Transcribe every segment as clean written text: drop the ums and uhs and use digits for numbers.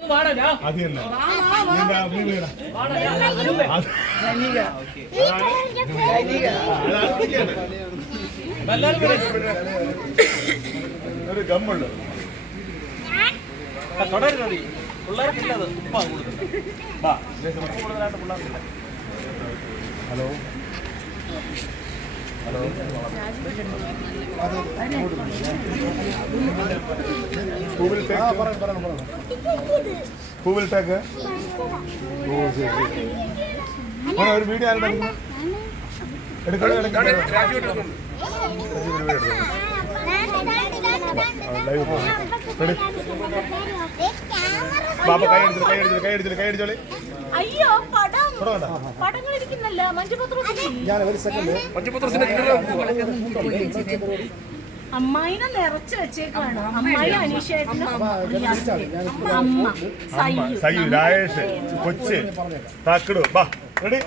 അത് തന്നെ ഒരു ഗമ്മുണ്ട് തുടരുന്നത് പിള്ളേർക്കില്ലത് ഉപ്പാ കൂടുതലായിട്ട് പിള്ളേർക്കില്ല. ഹലോ ഹലോ പൂവിൽട്ടേക്ക് ഒരു വീഡിയോ ആരുടെ ബാബ കൈയടിച്ചോളി. അയ്യോ പടങ്ങൾ ഇരിക്കുന്നല്ല അമ്മായിനെ നിറച്ച് വെച്ചേക്കാണ്. അമ്മായി അനീഷേട്ടനും അമ്മ സയ്യു രാജേഷ് കൊച്ച് താക്കിടു ബാ റെഡി.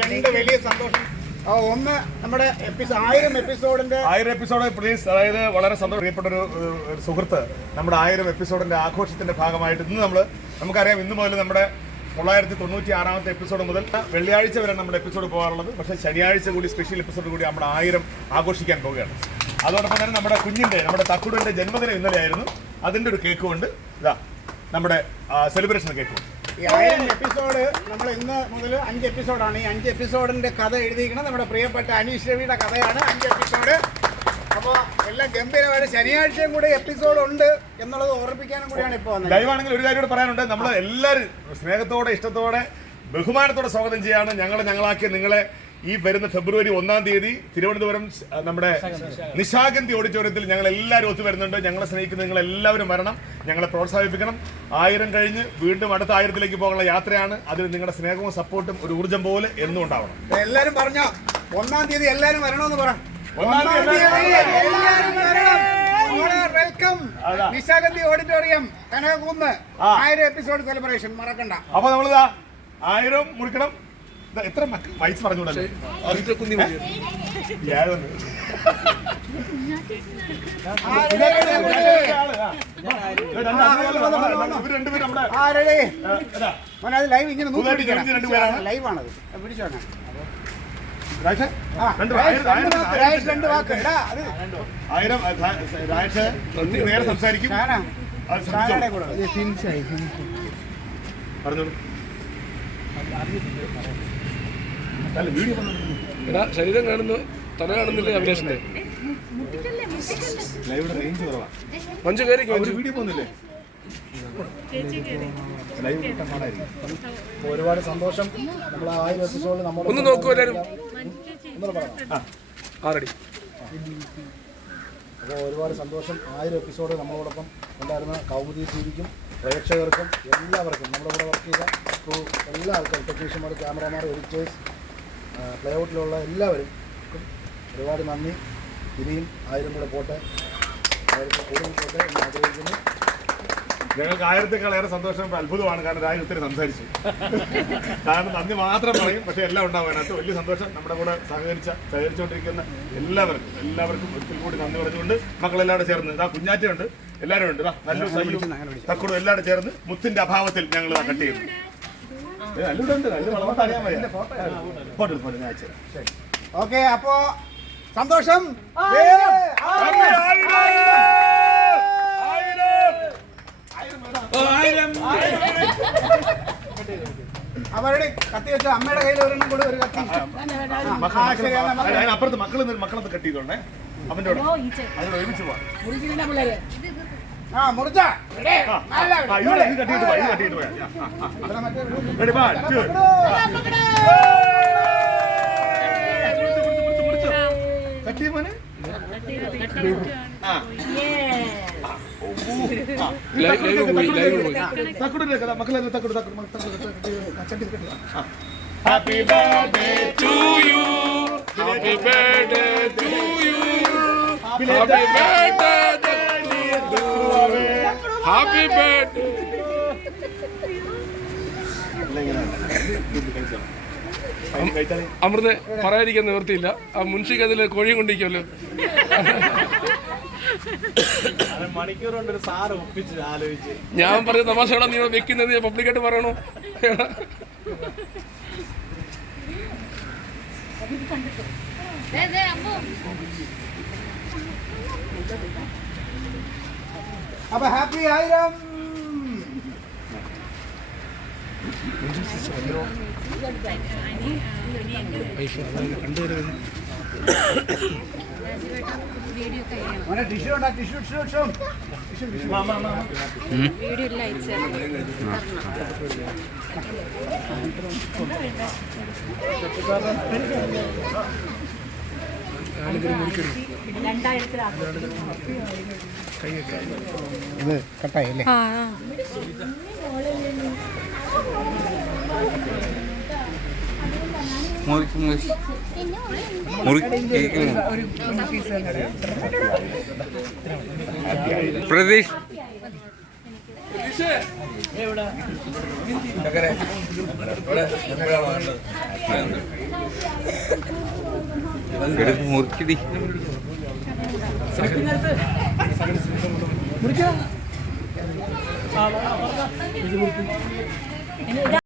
രണ്ട് വലിയ സന്തോഷം. ഒന്ന് നമ്മുടെ 1000 എപ്പിസോഡ് പ്ലീസ്. അതായത് വളരെ സന്തോഷം. പ്രിയപ്പെട്ട ഒരു സുഹൃത്ത് നമ്മുടെ 1000 എപ്പിസോഡിന്റെ ആഘോഷത്തിന്റെ ഭാഗമായിട്ട് ഇന്ന് നമുക്കറിയാം, ഇന്ന് മുതൽ നമ്മുടെ 996 എപ്പിസോഡ് മുതൽ വെള്ളിയാഴ്ച വരെ നമ്മുടെ എപ്പിസോഡ് പോകാറുള്ളത്. പക്ഷേ ശനിയാഴ്ച കൂടി സ്പെഷ്യൽ എപ്പിസോഡ് കൂടി നമ്മുടെ 1000 ആഘോഷിക്കാൻ പോവുകയാണ്. അതോടൊപ്പം തന്നെ നമ്മുടെ തക്കുടിന്റെ ജന്മദിനം ഇന്നലെയായിരുന്നു. അതിന്റെ ഒരു കേക്ക് കൊണ്ട് ഇതാ നമ്മുടെ സെലിബ്രേഷൻ കേക്ക്. ഈ 1000 എപ്പിസോഡ് നമ്മൾ ഇന്ന് മുതൽ 5 എപ്പിസോഡാണ്. ഈ 5 എപ്പിസോഡിന്റെ കഥ എഴുതിയിരിക്കുന്നത് നമ്മുടെ പ്രിയപ്പെട്ട അനീഷ് രവിയുടെ കഥയാണ്. 5 എപ്പിസോഡ്. അപ്പോൾ എല്ലാം ഗംഭീരമായിട്ട് ശനിയാഴ്ചയും കൂടെ എപ്പിസോഡ് ഉണ്ട് എന്നുള്ളത് ഓർമ്മിപ്പിക്കാനും കൂടിയാണ് ഇപ്പോൾ വന്നത്. ദയവാണെങ്കിൽ ഒരു കാര്യം കൂടെ പറയാനുണ്ട്. നമ്മൾ എല്ലാവരും സ്നേഹത്തോടെ ഇഷ്ടത്തോടെ ബഹുമാനത്തോടെ സ്വാഗതം ചെയ്യാണ്. ഞങ്ങളാക്കിയ നിങ്ങളെ ഈ വരുന്ന ഫെബ്രുവരി 1-ാം തീയതി തിരുവനന്തപുരം നമ്മുടെ നിശാഗന്ധി ഓഡിറ്റോറിയത്തിൽ ഞങ്ങൾ എല്ലാവരും ഒത്തുവരുന്നുണ്ട്. ഞങ്ങളെ സ്നേഹിക്കുന്ന നിങ്ങൾ എല്ലാവരും വരണം, ഞങ്ങളെ പ്രോത്സാഹിപ്പിക്കണം. 1000 കഴിഞ്ഞ് വീണ്ടും അടുത്ത 1000ത്തിലേക്ക് പോകാനുള്ള യാത്രയാണ്. അതിൽ നിങ്ങളുടെ സ്നേഹവും സപ്പോർട്ടും ഒരു ഊർജ്ജം പോലെ എന്നും ഉണ്ടാവണം. എല്ലാവരും പറഞ്ഞോ 1-ാം തീയതി എല്ലാവരും വരണമെന്ന് പറ. 1-ാം തീയതി എല്ലാവരും വരണം. Welcome Nishagandhi auditorium Kanakakkunnu 1000 episode celebration മറക്കണ്ട. അപ്പൊ നമ്മളിതാ 1000 മുറിക്കണം. എത്ര വയസ്സ് പറഞ്ഞൂടല്ലേ? ലൈവ് ഇങ്ങനെ ലൈവാണത് പിടിച്ചോണം. നേരെ സംസാരിക്കും. പറഞ്ഞോളൂ. ശരീരം കാണുന്നു, തല കാണുന്നില്ലേ അഭിലാഷിന്റെ? റേഞ്ച് കുറവാ. മഞ്ജു കയറി വീഡിയോ പോകുന്നില്ലേ? ഒരുപാട് സന്തോഷം. നമ്മൾ 1000 എപ്പിസോഡ് നമ്മൾ ഒന്ന് നോക്കൂ എല്ലാവരും. അപ്പോൾ ഒരുപാട് സന്തോഷം. 1000 എപ്പിസോഡ് നമ്മളോടൊപ്പം ഉണ്ടായിരുന്ന കൗമുദി ടിവിക്കും പ്രേക്ഷകർക്കും എല്ലാവർക്കും, നമ്മുടെ കൂടെ വർക്ക് ചെയ്ത എല്ലാ ആൾക്കാരും, ടെക്നീഷ്യന്മാർ, ക്യാമറമാർ, എഡിറ്റേഴ്സ്, പ്ലേ ഔട്ടിലുള്ള എല്ലാവർക്കും ഒരുപാട് നന്ദി. ഇനിയും 1000 കൂടെ പോട്ടെ, 1000 കൂടുതൽ പോട്ടെ എന്ന് ആഗ്രഹിക്കുന്നു. ഞങ്ങൾക്ക് 1000-ത്തേക്കാളേറെ സന്തോഷം, അത്ഭുതമാണ്. കാരണം രാജു ഒത്തിരി സംസാരിച്ചു. കാരണം നന്ദി മാത്രം പറയും, പക്ഷേ എല്ലാം ഉണ്ടാവും. അതിനകത്ത് വലിയ സന്തോഷം. നമ്മുടെ കൂടെ സഹകരിച്ചുകൊണ്ടിരിക്കുന്ന എല്ലാവർക്കും ഒരിക്കൽ കൂടി നന്ദി പറഞ്ഞുകൊണ്ട് മക്കളെല്ലാവരും ചേർന്ന് ഇതാ കുഞ്ഞാറ്റയുണ്ട്, എല്ലാവരും ഉണ്ട്. നല്ലൊരു സൈലും തക്കടും എല്ലാവരും ചേർന്ന് മുത്തിന്റെ അഭാവത്തിൽ ഞങ്ങൾ കട്ട് ചെയ്യുന്നു. ഓക്കെ, അപ്പോ സന്തോഷം. അവരുടെ കത്തി വെച്ച അമ്മയുടെ കയ്യിൽ ഒരെണ്ണം കൂടെ ഒരു കത്തി. അപ്പുറത്ത് മക്കളൊന്ന് കട്ട് ചെയ്തോണ്ടേ. അവന്റെ അതിനോട് ഒരുമിച്ച് പോവാം. മുറിച്ച കട്ടിയമോനെ Happy birthday to you. Happy birthday to you. Happy birthday to you. Happy birthday. Amrita പറയാതിരിക്കാൻ നിവൃത്തിയില്ല. ആ മുൻഷിക്ക് അതിൽ കോഴിയും കൊണ്ടിരിക്കുമല്ലോ. മണിക്കൂർ കൊണ്ട് ഒരു സാറ് ഒപ്പിച്ച് ആലോചിച്ച് ഞാൻ പറഞ്ഞ തമാശകളാ നീ വെക്കുന്നത് പബ്ലിക്കായിട്ട് പറയണോ? അപ്പൊ ഹാപ്പി 1000. മോനെ ടിഷ്യൂ ഉണ്ടാ ടിഷ്യൂ ഇത് കട്ടായല്ലേ? പ്രതീഷ് മുറിക്കടി